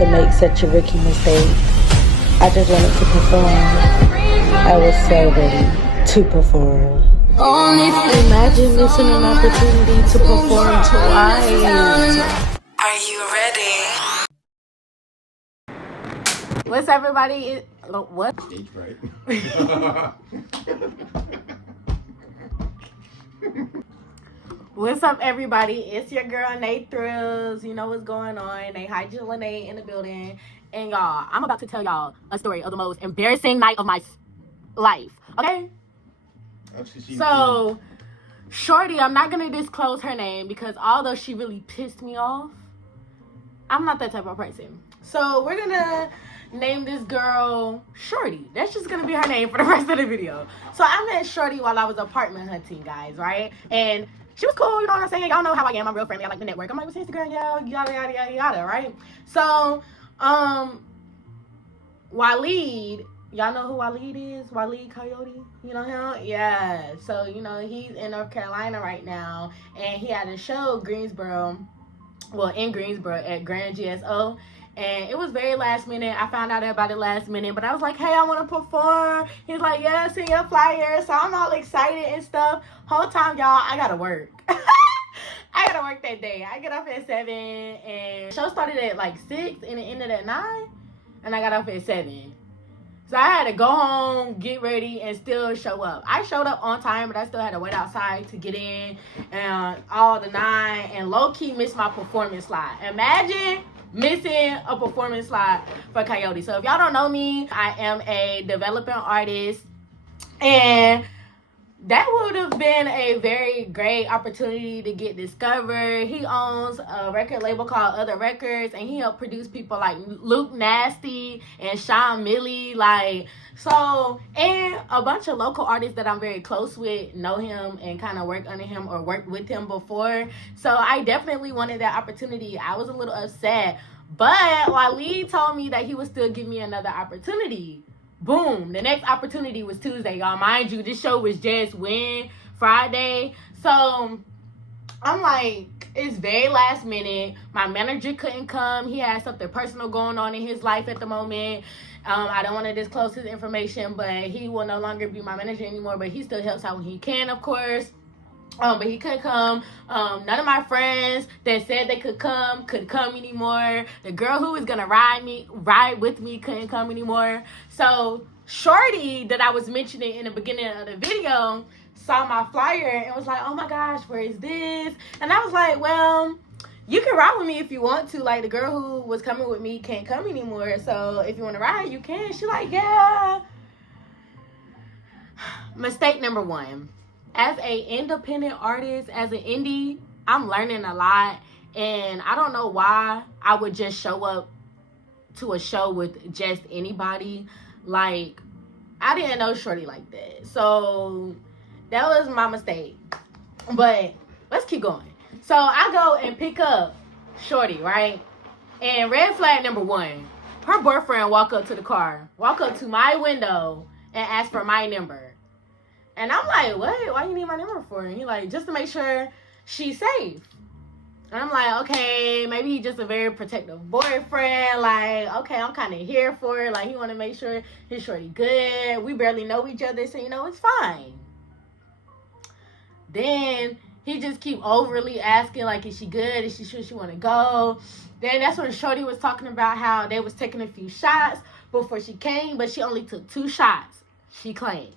could make such a rookie mistake. I just wanted to perform. I was so ready to perform. Imagine missing an opportunity to perform twice. Are you ready? What's everybody? What? Stage fright. What's up, everybody? It's your girl, Nae Thrills. You know what's going on. Nae Nae in the building. And y'all, I'm about to tell y'all a story of the most embarrassing night of my life. Okay? So, Shorty, I'm not going to disclose her name because although she really pissed me off, I'm not that type of person. So, we're going to name this girl Shorty. That's just going to be her name for the rest of the video. So, I met Shorty while I was apartment hunting, guys, right? And she was cool, you know what I'm saying? Y'all know how I am. I'm real friendly. I like the network. I'm like, what's Instagram? Yada, yada, yada, yada, right? So, Waleed, y'all know who Waleed is? Waleed Coyote? You know him? Yeah. So, you know, he's in North Carolina right now. And he had a show in Greensboro at Grand GSO. And it was very last minute. I found out about it last minute. But I was like, hey, I want to perform. He's like, yeah, send your flyer. So I'm all excited and stuff. Whole time, y'all, I got to work. I got to work that day. I get off at 7. And the show started at like 6 and it ended at 9. And I got off at 7. So I had to go home, get ready, and still show up. I showed up on time, but I still had to wait outside to get in. And all the 9. And low-key missed my performance slide. Imagine missing a performance slide for Coyote. So if y'all don't know me, I am a developing artist, and that would have been a very great opportunity to get discovered. He owns a record label called Other Records, and he helped produce people like Luke Nasty and Sean Milley, and a bunch of local artists that I'm very close with know him and kind of work under him or worked with him before. So I definitely wanted that opportunity. I was a little upset, but Waleed told me that he would still give me another opportunity. Boom, the next opportunity was Tuesday, y'all. Mind you, this show was just Friday. So I'm like, it's very last minute. My manager couldn't come. He had something personal going on in his life at the moment. I don't want to disclose his information, but he will no longer be my manager anymore. But he still helps out when he can, of course. But he couldn't come. None of my friends that said they could come anymore. The girl who was gonna ride with me couldn't come anymore. So Shorty, that I was mentioning in the beginning of the video, saw my flyer and was like, oh my gosh, where is this? And I was like, well, you can ride with me if you want to. Like, the girl who was coming with me can't come anymore. So if you want to ride, you can. She like, yeah. Mistake number 1. As an independent artist, as an indie, I'm learning a lot. And I don't know why I would just show up to a show with just anybody. Like, I didn't know Shorty like that. So that was my mistake. But let's keep going. So I go and pick up Shorty, right? And red flag number 1, her boyfriend walk up to my window and ask for my number. And I'm like, what? Why you need my number for? And he like, just to make sure she's safe. And I'm like, okay, maybe he's just a very protective boyfriend. Like, okay, I'm kind of here for it. Like, he want to make sure his Shorty good. We barely know each other, so, you know, it's fine. Then he just keep overly asking, like, is she good? Is she sure she want to go? Then that's when Shorty was talking about how they was taking a few shots before she came, but she only took 2 shots, she claimed.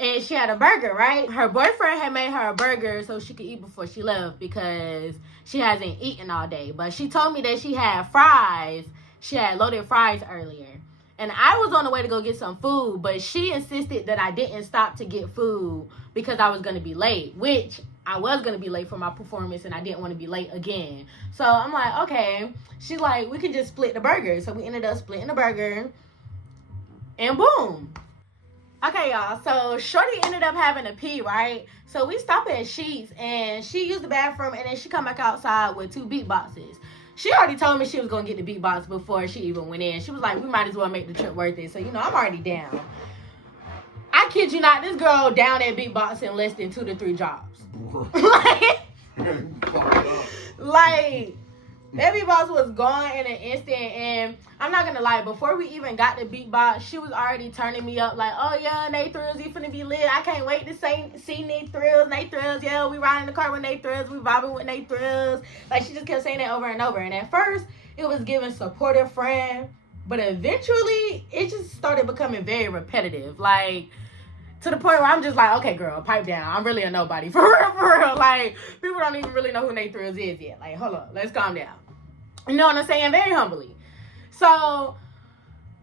And she had a burger, right? Her boyfriend had made her a burger so she could eat before she left because she hasn't eaten all day. But she told me that she had fries. She had loaded fries earlier. And I was on the way to go get some food, but she insisted that I didn't stop to get food because I was going to be late, which I was going to be late for my performance and I didn't want to be late again. So I'm like, okay. She's like, we can just split the burger. So we ended up splitting the burger and boom. Okay, y'all, so Shorty ended up having to pee, right? So we stop at Sheets, and she used the bathroom, and then she come back outside with 2 beatboxes. She already told me she was going to get the beatbox before she even went in. She was like, we might as well make the trip worth it. So, you know, I'm already down. I kid you not, this girl down at beatbox in less than 2 to 3 drops. like, That beatbox was gone in an instant, and I'm not gonna lie, before we even got the beatbox, she was already turning me up like, oh yeah, Nate Thrills, you finna be lit. I can't wait to see Nate Thrills, yeah, we riding in the car with Nate Thrills, we vibing with Nate Thrills. Like, she just kept saying it over and over, and at first, it was giving supportive friend, but eventually, it just started becoming very repetitive, like, to the point where I'm just like, okay, girl, pipe down. I'm really a nobody. For real. Like, people don't even really know who Nate Thrills is yet. Like, hold on, let's calm down. You know what I'm saying? Very humbly. So,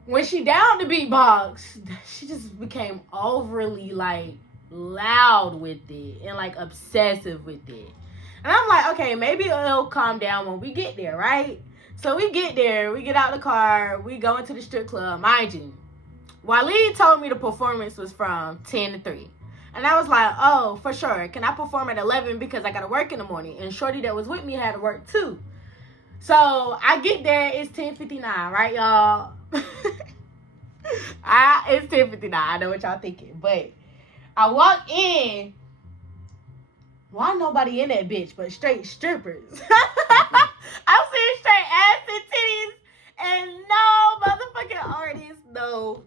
when she downed the beatbox, she just became overly, like, loud with it and, like, obsessive with it. And I'm like, okay, maybe it'll calm down when we get there, right? So, we get there. We get out the car. We go into the strip club. Mind you, Waleed told me the performance was from 10 to 3. And I was like, oh, for sure. Can I perform at 11 because I got to work in the morning? And Shorty that was with me had to work too. So I get there. It's 10:59, right, y'all? It's 10:59. I know what y'all thinking. But I walk in. Why nobody in that bitch but straight strippers? I'm seeing straight ass and titties. And no motherfucking artists, no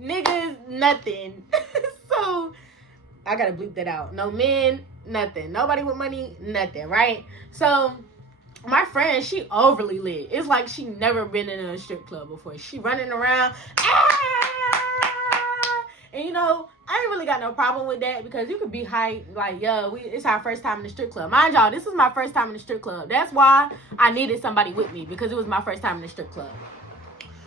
niggas, nothing. So, I gotta bleep that out. No men, nothing. Nobody with money, nothing, right? So, my friend, she overly lit. It's like she never been in a strip club before. She running around, and you know, I ain't really got no problem with that because you could be hyped, like, yo, it's our first time in the strip club. Mind y'all, this is my first time in the strip club. That's why I needed somebody with me, because it was my first time in the strip club.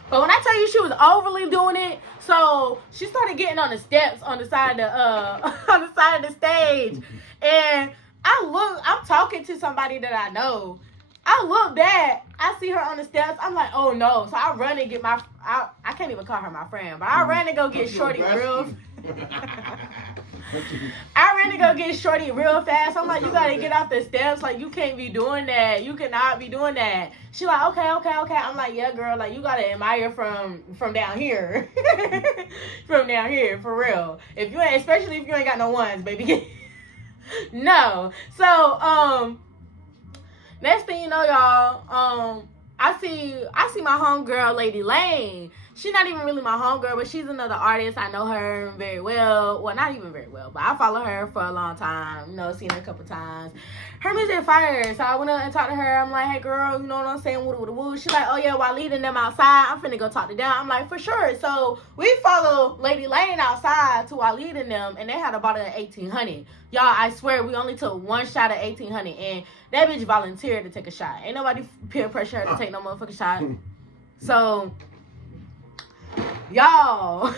But when I tell you she was overly doing it, so she started getting on the steps on the side of on the side of the stage, and I'm talking to somebody that I know. I look back, I see her on the steps, I'm like, oh no. So I run and get I can't even call her my friend, but I ran to go get Shorty real fast. I'm like, you gotta get off the steps, like, you can't be doing that. You cannot be doing that. She like, okay. I'm like, yeah, girl, like, you gotta admire from down here. From down here, for real. Especially if you ain't got no ones, baby. No. So, next thing you know, y'all, I see my homegirl, Lady Lane. She's not even really my homegirl, but she's another artist. I know her very well. Well, not even very well, but I follow her for a long time. You know, seen her a couple times. Her music fire. So I went up and talked to her. I'm like, hey, girl, you know what I'm saying? Woo. She's like, oh, yeah, Waleed and them outside. I'm finna go talk to them. I'm like, for sure. So we follow Lady Lane outside to Waleed and them, and they had a bottle of 1800. Y'all, I swear, we only took one shot of 1800, and that bitch volunteered to take a shot. Ain't nobody peer pressure her to take no motherfucking shot. So, y'all,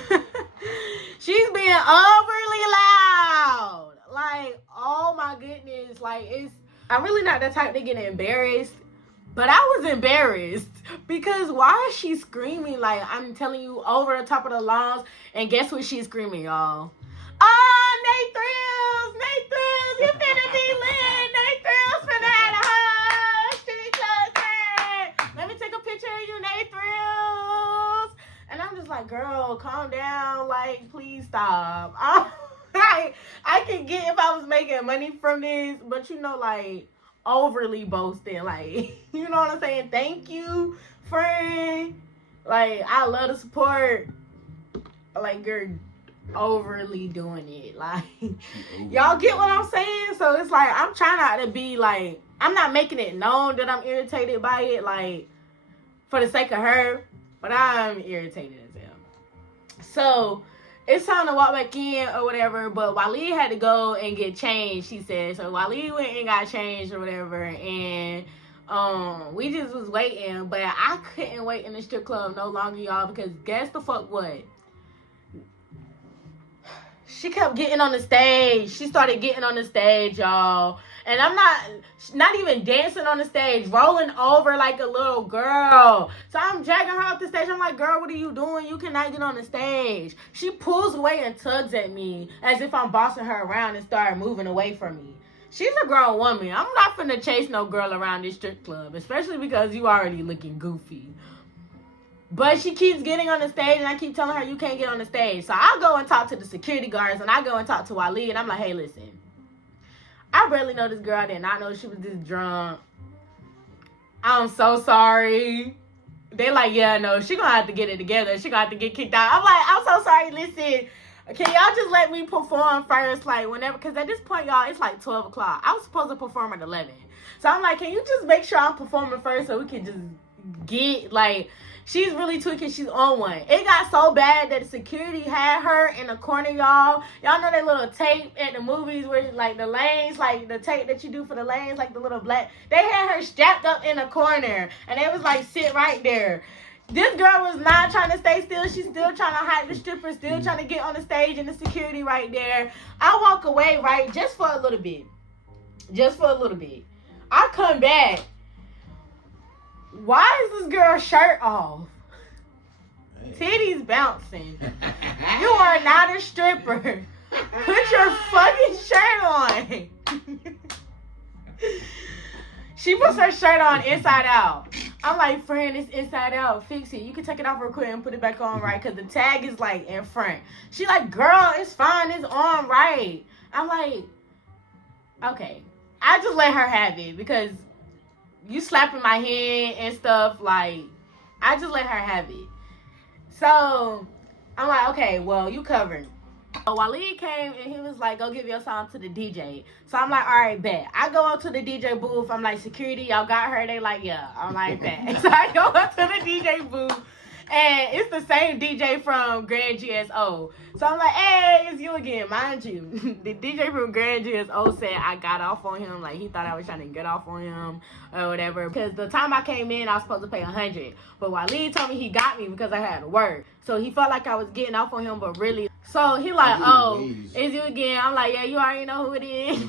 she's being overly loud. Like, oh my goodness. Like, I'm really not that type to get embarrassed, but I was embarrassed because why is she screaming? Like, I'm telling you, over the top of the lungs, and guess what she's screaming, y'all? Oh, Nate Thrills, you finna be lit. Nate Thrills finna have a hug. Street club. Let me take a picture of you, Nate Thrills. And I'm just like, girl, calm down. Like, please stop. I can get if I was making money from this, but you know, like, overly boasting. Like, you know what I'm saying? Thank you, friend. Like, I love the support. Like, you're overly doing it. Like, y'all get what I'm saying? So it's like, I'm trying not to be like, I'm not making it known that I'm irritated by it, like, for the sake of her, but I'm irritated as hell. So it's time to walk back in or whatever, but Waleed had to go and get changed, she said. So Waleed went and got changed or whatever, and we just was waiting, but I couldn't wait in the strip club no longer, y'all, because guess the fuck what? She kept getting on the stage. She started getting on the stage, y'all. And I'm not even dancing on the stage, rolling over like a little girl. So I'm dragging her off the stage. I'm like, girl, what are you doing? You cannot get on the stage. She pulls away and tugs at me as if I'm bossing her around and start moving away from me. She's a grown woman. I'm not finna chase no girl around this strip club, especially because you already looking goofy. But she keeps getting on the stage, and I keep telling her, you can't get on the stage. So I go and talk to the security guards, and I go and talk to Waleed, and I'm like, hey, listen. I barely know this girl. I did not know she was this drunk. I'm so sorry. They like, yeah, no, she gonna have to get it together. She gonna have to get kicked out. I'm like, I'm so sorry. Listen, can y'all just let me perform first? Like, whenever, because at this point, y'all, it's like 12 o'clock. I was supposed to perform at 11. So I'm like, can you just make sure I'm performing first so we can just get, like, she's really tweaking. She's on one. It got so bad that security had her in the corner, y'all. Y'all know that little tape at the movies where, like, the lanes, like, the tape that you do for the lanes, like the little black. They had her strapped up in the corner, and they was like, sit right there. This girl was not trying to stay still. She's still trying to hide the stripper, still trying to get on the stage, and the security right there. I walk away, right, just for a little bit. Just for a little bit. I come back. Why is this girl's shirt off? Titties bouncing. You are not a stripper. Put your fucking shirt on. She puts her shirt on inside out. I'm like, friend, it's inside out. Fix it. You can take it off real quick and put it back on right, because the tag is like in front. She like, girl, it's fine. It's on right. I'm like, okay. I just let her have it because you slapping my hand and stuff, like, I just let her have it. So, I'm like, okay, well, you covered. So, Waleed came and he was like, go give your song to the DJ. So, I'm like, all right, bet. I go up to the DJ booth. I'm like, security, y'all got her? They like, yeah. I'm like, bet. So, I go up to the DJ booth. And it's the same DJ from Grand GSO. So I'm like, hey, it's you again. Mind you, the DJ from Grand GSO said I got off on him. Like, he thought I was trying to get off on him or whatever. Because the time I came in, I was supposed to pay $100. But Waleed told me he got me because I had to work. So he felt like I was getting off on him, but really. So he like, oh, it's you again. I'm like, yeah, you already know who it is.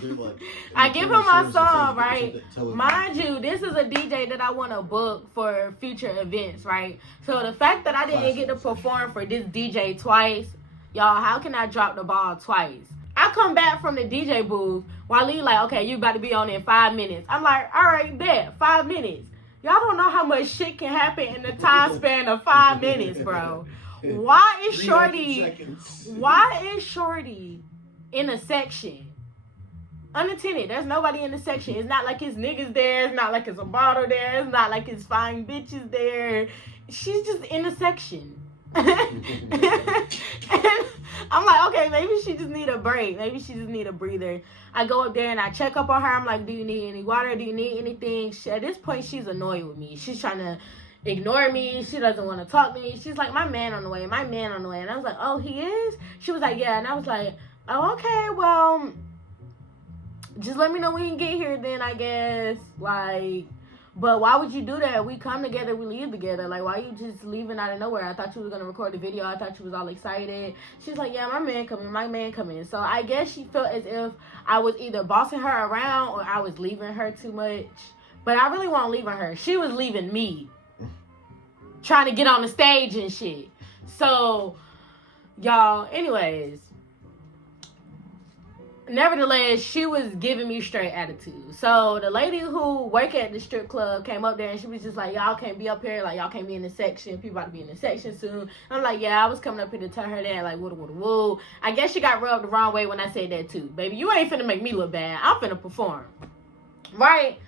I give him my song, right? Mind you, this is a DJ that I want to book for future events, right? So the fact that I didn't get to perform for this DJ twice, y'all, how can I drop the ball twice? I come back from the DJ booth, Waleed like, okay, you about to be on in 5 minutes. I'm like, all right, bet, 5 minutes. Y'all don't know how much shit can happen in the time span of 5 minutes, bro. Why is Shorty in a section? Unattended. There's nobody in the section. It's not like it's niggas there. It's not like it's a bottle there. It's not like it's fine bitches there. She's just in a section. And I'm like, okay, maybe she just need a break. Maybe she just need a breather. I go up there and I check up on her. I'm like, do you need any water? Do you need anything? At this point, she's annoyed with me. She's trying to ignore me. She doesn't want to talk to me. She's like, my man on the way. My man on the way. And I was like, oh, he is? She was like, yeah. And I was like, oh, okay, well, just let me know when you get here then, I guess. Like, but why would you do that? We come together, we leave together. Like, why you just leaving out of nowhere? I thought you was going to record the video. I thought you was all excited. She's like, yeah, my man coming. So I guess she felt as if I was either bossing her around or I was leaving her too much. But I really wasn't leaving her. She was leaving me. Trying to get on the stage and shit. So, y'all, anyways. Nevertheless, she was giving me straight attitude. So the lady who worked at the strip club came up there and she was just like, y'all can't be up here. Like, y'all can't be in the section. People about to be in the section soon. I'm like, yeah, I was coming up here to tell her that. Like, woo. I guess she got rubbed the wrong way when I said that too. Baby, you ain't finna make me look bad. I'm finna perform. Right?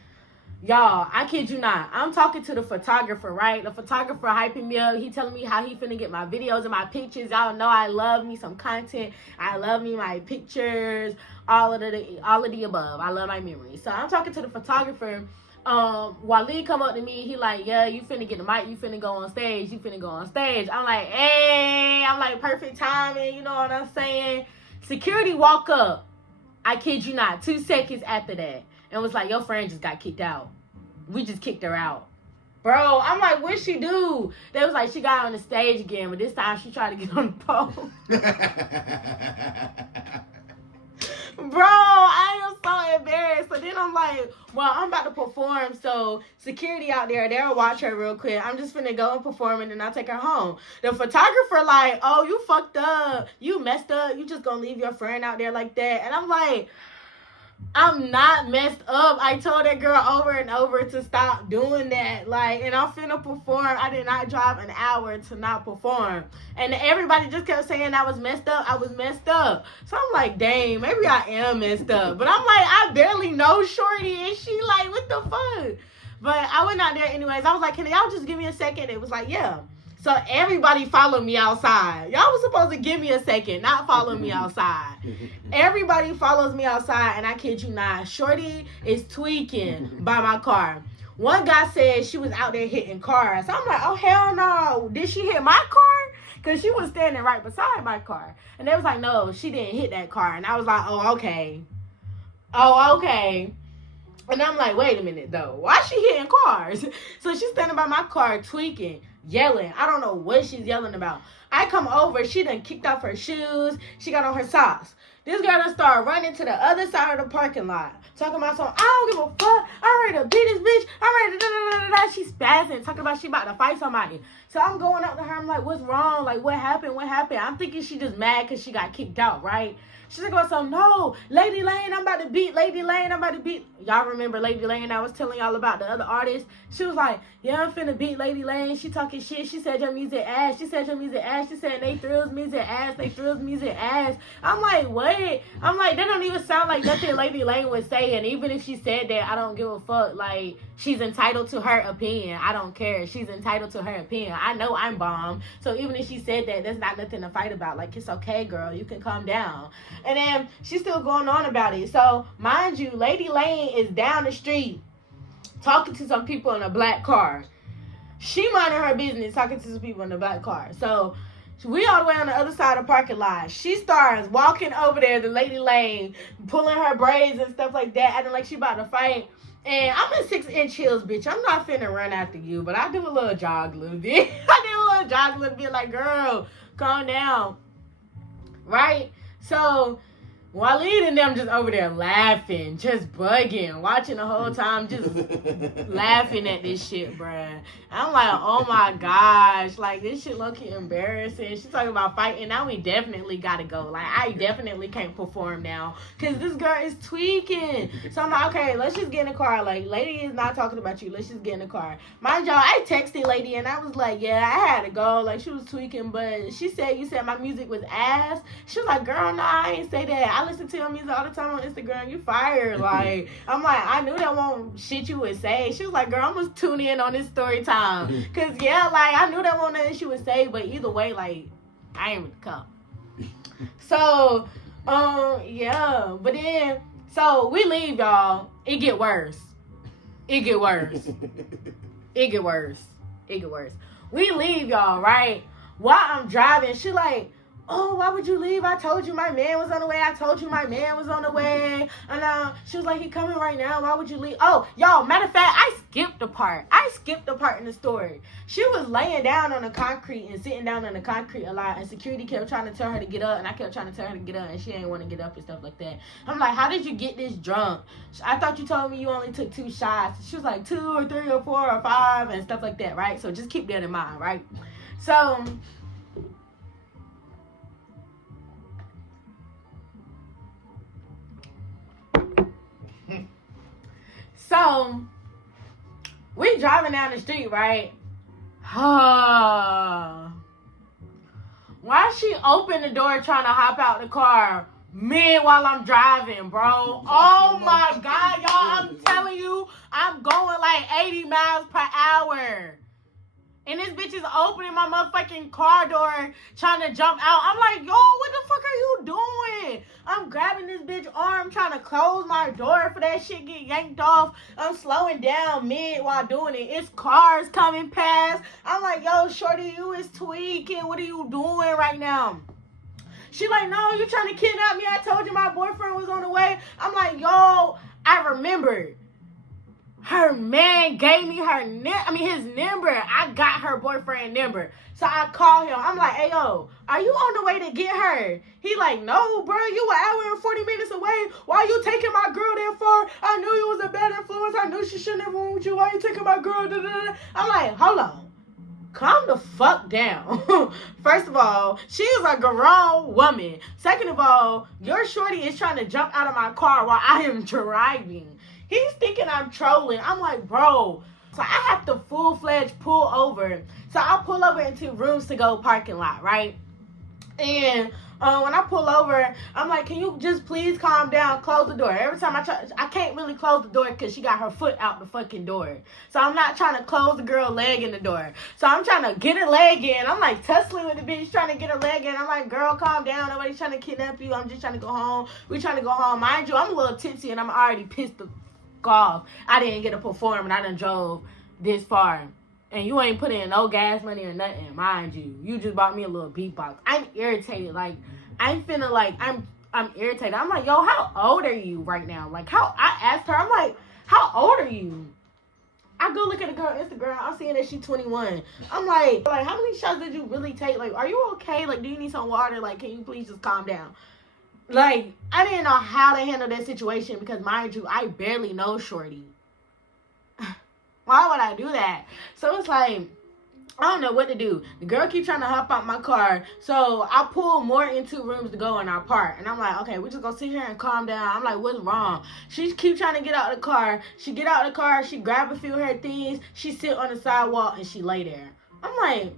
Y'all, I kid you not. I'm talking to the photographer, right? The photographer hyping me up. He telling me how he finna get my videos and my pictures. Y'all know I love me some content. I love me my pictures. All of the above. I love my memories. So I'm talking to the photographer. Waleed come up to me. He like, yeah, you finna get the mic. You finna go on stage. I'm like, hey. I'm like, perfect timing. You know what I'm saying? Security walk up. I kid you not. 2 seconds after that. And was like, your friend just got kicked out. We just kicked her out. Bro, I'm like, what'd she do? They was like, she got on the stage again, but this time she tried to get on the pole. Bro, I am so embarrassed. So then I'm like, well, I'm about to perform, so security out there, they'll watch her real quick. I'm just finna go and perform, and then I'll take her home. The photographer like, oh, you fucked up. You messed up. You just gonna leave your friend out there like that. And I'm like, I'm not messed up. I told that girl over and over to stop doing that. Like, and I'm finna perform. I did not drive an hour to not perform. And everybody just kept saying I was messed up. So I'm like, dang, maybe I am messed up. But I'm like, I barely know Shorty. And she like, what the fuck? But I went out there anyways. I was like, can y'all just give me a second? It was like, yeah. So everybody followed me outside. Y'all was supposed to give me a second, not follow me outside. Everybody follows me outside, and I kid you not, Shorty is tweaking by my car. One guy said she was out there hitting cars. So I'm like, oh, hell no. Did she hit my car? Because she was standing right beside my car. And they was like, no, she didn't hit that car. And I was like, oh, okay. Oh, okay. And I'm like, wait a minute, though. Why is she hitting cars? So she's standing by my car tweaking, yelling. I don't know what she's yelling about. I come over. She done kicked off her shoes. She got on her socks. This girl done started running to the other side of the parking lot. Talking about something. I don't give a fuck. I'm ready to beat this bitch. I'm ready to da-da-da-da-da. She's spazzing. Talking about she about to fight somebody. So I'm going up to her. I'm like, what's wrong? Like, what happened? What happened? I'm thinking she just mad because she got kicked out, right? She's like, about something. No, Lady Lane, I'm about to beat Lady Lane. I'm about to beat. Y'all remember Lady Lane? I was telling y'all about the other artist. She was like, yeah, I'm finna beat Lady Lane. She talking shit. She said your music ass. She said your music ass. She said they thrills music ass. They thrills music ass. I'm like, what? I'm like, that don't even sound like nothing Lady Lane would say. And even if she said that, I don't give a fuck. Like, she's entitled to her opinion. I don't care. She's entitled to her opinion. I know I'm bomb. So even if she said that, there's not nothing to fight about. Like, it's okay, girl. You can calm down. And then she's still going on about it. So, mind you, Lady Lane is down the street talking to some people in a black car. She minding her business talking to some people in a black car. So, we all the way on the other side of the parking lot. She starts walking over there to Lady Lane, pulling her braids and stuff like that, acting like she about to fight. And I'm in 6-inch heels, bitch. I'm not finna run after you, but I do a little jog a little bit. Like, girl, calm down. Right? So, Waleed and them just over there laughing, just bugging, watching the whole time, just laughing at this shit, bruh. I'm like, oh my gosh, like, this shit low-key embarrassing. She's talking about fighting. Now we definitely gotta go. Like, I definitely can't perform now because this girl is tweaking. So I'm like, okay, let's just get in the car. Like, Lady is not talking about you. Let's just get in the car. Mind y'all, I texted Lady and I was like, yeah, I had to go. Like, she was tweaking, but she said, you said my music was ass. She was like, girl, no, I ain't say that. I listen to your music all the time on Instagram. You fired. Like, I'm like, I knew that won't shit you would say. She was like, girl, I'm gonna tune in on this story time. Cause yeah, like, I knew that won't nothing she would say, but either way, like, I ain't really come. So, yeah. But then, so we leave, y'all. It get worse. It get worse. It get worse. It get worse. We leave, y'all, right? While I'm driving, she like, oh, why would you leave? I told you my man was on the way. I told you my man was on the way. And she was like, he coming right now. Why would you leave? Oh, y'all, matter of fact, I skipped the part. In the story. She was laying down on the concrete and sitting down on the concrete a lot. And security kept trying to tell her to get up. And I kept trying to tell her to get up. And she didn't want to get up and stuff like that. I'm like, how did you get this drunk? I thought you told me you only took 2 shots. She was like 2 or 3 or 4 or 5 and stuff like that, right? So just keep that in mind, right? So... So, we driving down the street, right? Why she open the door trying to hop out the car mid while I'm driving, bro? Oh my God, y'all, I'm telling you, I'm going like 80 miles per hour. And this bitch is opening my motherfucking car door trying to jump out. I'm like, yo, what the fuck are you doing? I'm grabbing this bitch arm trying to close my door for that shit get yanked off. I'm slowing down mid while doing it. It's cars coming past. I'm like, yo, shorty, you is tweaking. What are you doing right now? She like, no, you trying to kidnap me? I told you my boyfriend was on the way. I'm like, yo, I remembered. Her man gave me his number. I got her boyfriend number. So I call him. I'm like, hey, yo, are you on the way to get her? He like, no, bro, you an hour and 40 minutes away. Why you taking my girl that far? I knew you was a bad influence. I knew she shouldn't have went with you. Why you taking my girl? Da-da-da. I'm like, hold on. Calm the fuck down. First of all, she is a grown woman. Second of all, your shorty is trying to jump out of my car while I am driving. He's thinking I'm trolling. I'm like, bro. So I have to full-fledged pull over. So I pull over into Rooms to Go parking lot, right? And when I pull over, I'm like, can you just please calm down, close the door. Every time I try, I can't really close the door because she got her foot out the fucking door. So I'm not trying to close the girl leg in the door. So I'm trying to get her leg in. I'm like tussling with the bitch, trying to get her leg in. I'm like, girl, calm down. Nobody's trying to kidnap you. I'm just trying to go home. We trying to go home. Mind you, I'm a little tipsy and I'm already pissed off. I didn't get to perform and I done drove this far. And you ain't put in no gas money or nothing, mind you. You just bought me a little beatbox. I'm irritated. Like, I'm finna, like, I'm irritated. I'm like, yo, how old are you right now? Like, I asked her, I'm like, how old are you? I go look at the girl on Instagram. I'm seeing that she's 21. I'm like, how many shots did you really take? Like, are you okay? Like, do you need some water? Like, can you please just calm down? Like, I didn't know how to handle that situation because, mind you, I barely know Shorty. Why would I do that? So it's like, I don't know what to do. The girl keeps trying to hop out my car. So I pull more into rooms to go in our park. And I'm like, okay, we're just going to sit here and calm down. I'm like, what's wrong? She keeps trying to get out of the car. She get out of the car. She grab a few of her things. She sit on the sidewalk and she lay there. I'm like,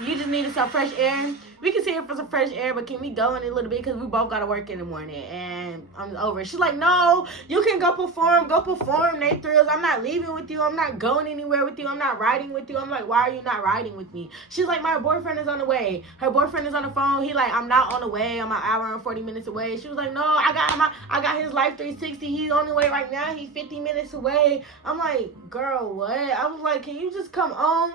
you just needed some fresh air? We can sit here for some fresh air, but can we go in a little bit? Because we both got to work in the morning. And I'm over. She's like, no, you can go perform. Go perform, Nae Thrills. I'm not leaving with you. I'm not going anywhere with you. I'm not riding with you. I'm like, why are you not riding with me? She's like, my boyfriend is on the way. Her boyfriend is on the phone. He like, I'm not on the way. I'm an hour and 40 minutes away. She was like, no, I got his Life 360. He's on the way right now. He's 50 minutes away. I'm like, girl, what? I was like, can you just come on?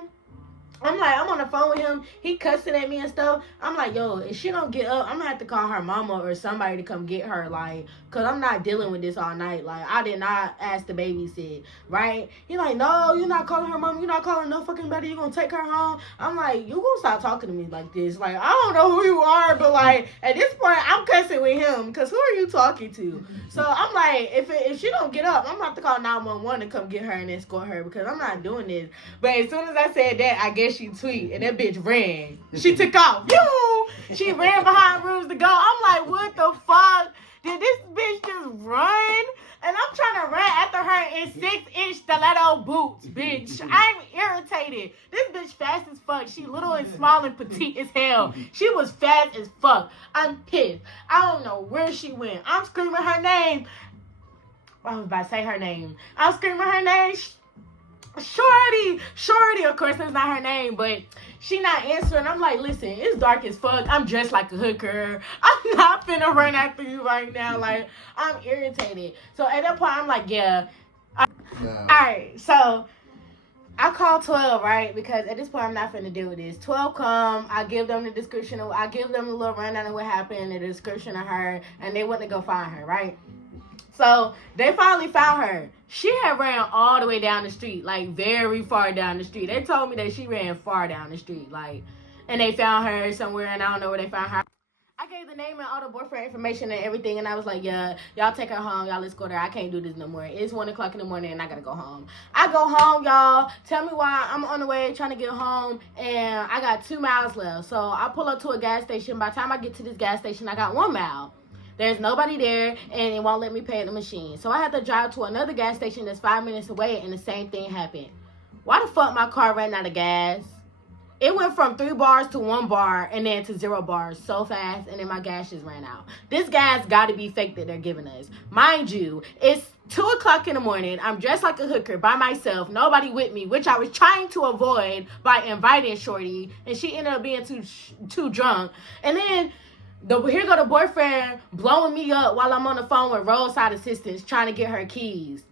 I'm like, I'm on the phone with him. He cussing at me and stuff. I'm like, yo, if she don't get up, I'm going to have to call her mama or somebody to come get her, like, because I'm not dealing with this all night. Like, I did not ask to babysit, right? He like, no, you're not calling her mama. You're not calling no fucking buddy. You're going to take her home. I'm like, you going to stop talking to me like this. Like, I don't know who you are, but, like, at this point, I'm cussing with him because who are you talking to? So I'm like, if she don't get up, I'm going to have to call 911 to come get her and escort her because I'm not doing this. But as soon as I said that, I guess she tweet and that bitch ran. She took off. She ran behind rooms to go. I'm like, what the fuck? Did this bitch just run? And I'm trying to run after her in 6-inch stiletto boots, bitch. I'm irritated. This bitch fast as fuck. She little and small and petite as hell. She was fast as fuck. I'm pissed. I don't know where she went. I'm screaming her name. I was about to say her name. I'm screaming her name. Shorty, of course that's not her name, but she not answering. I'm like, listen, it's dark as fuck. I'm dressed like a hooker. I'm not finna run after you right now. Like, I'm irritated. So at that point, I'm like, yeah. Alright, so I call 12, right? Because at this point, I'm not finna deal with this. 12 come, I give them the description, I give them a little rundown of what happened, the description of her, and they went to go find her, right? So they finally found her. She had ran all the way down the street, like very far down the street. They told me that she ran far down the street, like, and they found her somewhere, and I don't know where they found her. I gave the name and all the boyfriend information and everything, and I was like, yeah, y'all take her home, y'all escort her. I can't do this no more. It's 1 o'clock in the morning, and I gotta go home. I go home, y'all. Tell me why. I'm on the way trying to get home, and I got 2 miles left. So I pull up to a gas station. By the time I get to this gas station, I got 1 mile. There's nobody there, and it won't let me pay at the machine. So I have to drive to another gas station that's 5 minutes away, and the same thing happened. Why the fuck my car ran out of gas? It went from 3 bars to 1 bar, and then to 0 bars so fast, and then my gas just ran out. This gas got to be fake that they're giving us. Mind you, it's 2 o'clock in the morning. I'm dressed like a hooker by myself, nobody with me, which I was trying to avoid by inviting Shorty, and she ended up being too drunk. And then here go the boyfriend blowing me up while I'm on the phone with roadside assistance trying to get her keys.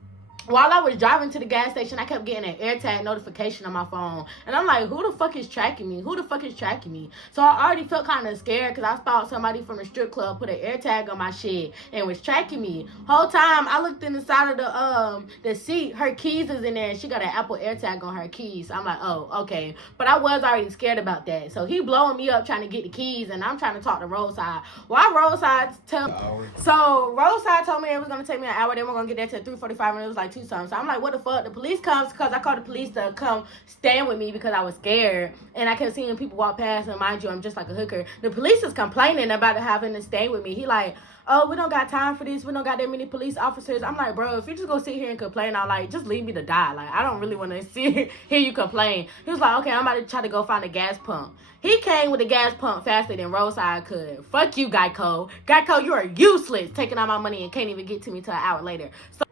While I was driving to the gas station, I kept getting an AirTag notification on my phone. And I'm like, who the fuck is tracking me? Who the fuck is tracking me? So I already felt kind of scared because I thought somebody from the strip club put an AirTag on my shit and was tracking me. Whole time, I looked in the side of the seat. Her keys is in there, and she got an Apple AirTag on her keys. So I'm like, oh, okay. But I was already scared about that. So he blowing me up trying to get the keys, and I'm trying to talk to Roadside. Roadside told me it was going to take me an hour. Then we're going to get there till 3:45, and it was like to something. So I'm like, what the fuck? The police comes because I called the police to come stand with me because I was scared. And I kept seeing people walk past, and mind you, I'm just like a hooker. The police is complaining about having to stay with me. He like, oh, we don't got time for this. We don't got that many police officers. I'm like, bro, if you just go sit here and complain, I'm like, just leave me to die. Like, I don't really want to hear you complain. He was like, okay, I'm about to try to go find a gas pump. He came with a gas pump faster than Roadside could. Fuck you, Geico. Geico, you are useless, taking out my money and can't even get to me till an hour later. So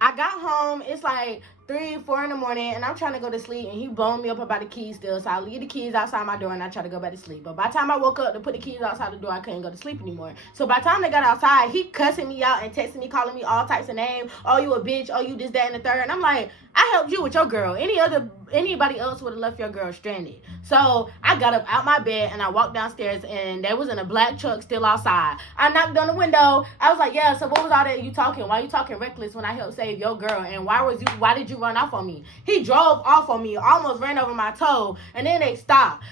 I got home. It's like 3, 4 in the morning, and I'm trying to go to sleep, and he blowing me up about the keys still. So I leave the keys outside my door, and I try to go back to sleep. But by the time I woke up to put the keys outside the door, I couldn't go to sleep anymore. So by the time they got outside, he cussing me out and texting me, calling me all types of names. Oh, you a bitch. Oh, you this, that, and the third. And I'm like, I helped you with your girl. Anybody else would have left your girl stranded. So I got up out my bed, and I walked downstairs, and there was in a black truck still outside. I knocked on the window. I was like, yeah, so what was all that you talking? Why you talking reckless when I helped save your girl? And why did you run off on me? He drove off on me, almost ran over my toe, and then they stopped.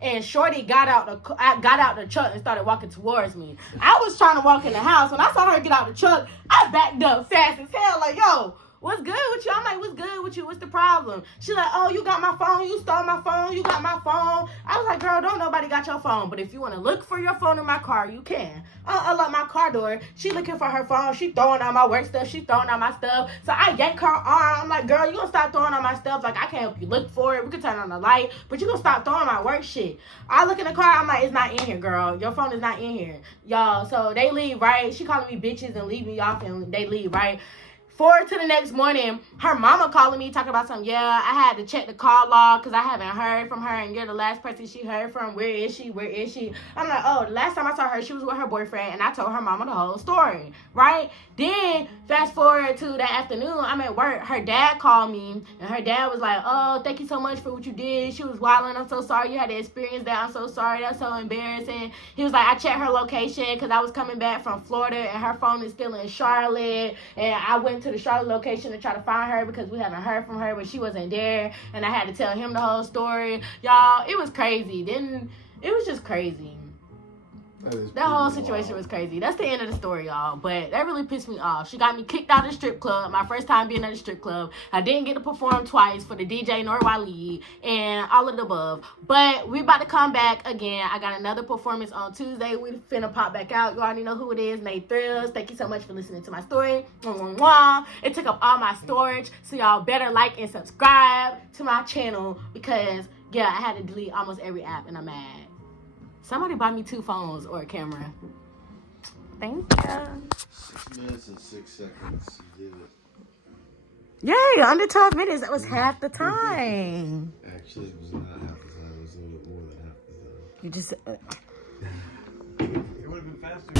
And Shorty got out the truck and started walking towards me. I was trying to walk in the house. When I saw her get out the truck, I backed up fast as hell, like, yo, what's good with you? I'm like, what's good with you? What's the problem? She's like, oh, you got my phone. You stole my phone. You got my phone. I was like, girl, don't nobody got your phone. But if you want to look for your phone in my car, you can. I unlock my car door. She looking for her phone. She throwing out my work stuff. She throwing out my stuff. So I yank her arm. I'm like, girl, you gonna stop throwing out my stuff? Like, I can't help you look for it. We can turn on the light. But you gonna stop throwing my work shit. I look in the car. I'm like, it's not in here, girl. Your phone is not in here. Y'all, so they leave, right? She calling me bitches and leave me off, and they leave, right? Forward to the next morning, her mama calling me, talking about something. Yeah, I had to check the call log because I haven't heard from her, and you're the last person she heard from. Where is she? I'm like, oh, the last time I saw her, she was with her boyfriend, and I told her mama the whole story, right? Then, fast forward to that afternoon, I'm at work. Her dad called me, and her dad was like, oh, thank you so much for what you did. She was wilding. I'm so sorry you had to experience that. I'm so sorry. That's so embarrassing. He was like, I checked her location because I was coming back from Florida, and her phone is still in Charlotte, and I went to the Charlotte location to try to find her because we haven't heard from her, but she wasn't there, and I had to tell him the whole story. Y'all, it was crazy. Then it was just crazy. That whole situation was crazy. That's the end of the story, y'all. But that really pissed me off. She got me kicked out of the strip club. My first time being at a strip club. I didn't get to perform twice for the DJ nor Waleed and all of the above. But we about to come back again. I got another performance on Tuesday. We finna pop back out. You already know who it is. Nate Thrills. Thank you so much for listening to my story. It took up all my storage. So y'all better like and subscribe to my channel because, yeah, I had to delete almost every app and I'm mad. Somebody buy me 2 phones or a camera. Thank you. 6 minutes and 6 seconds. You did it. Yay, under 12 minutes. That was half the time. Actually, it was not half the time. It was a little bit more than half the time. You just... It would have been faster.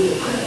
Yeah.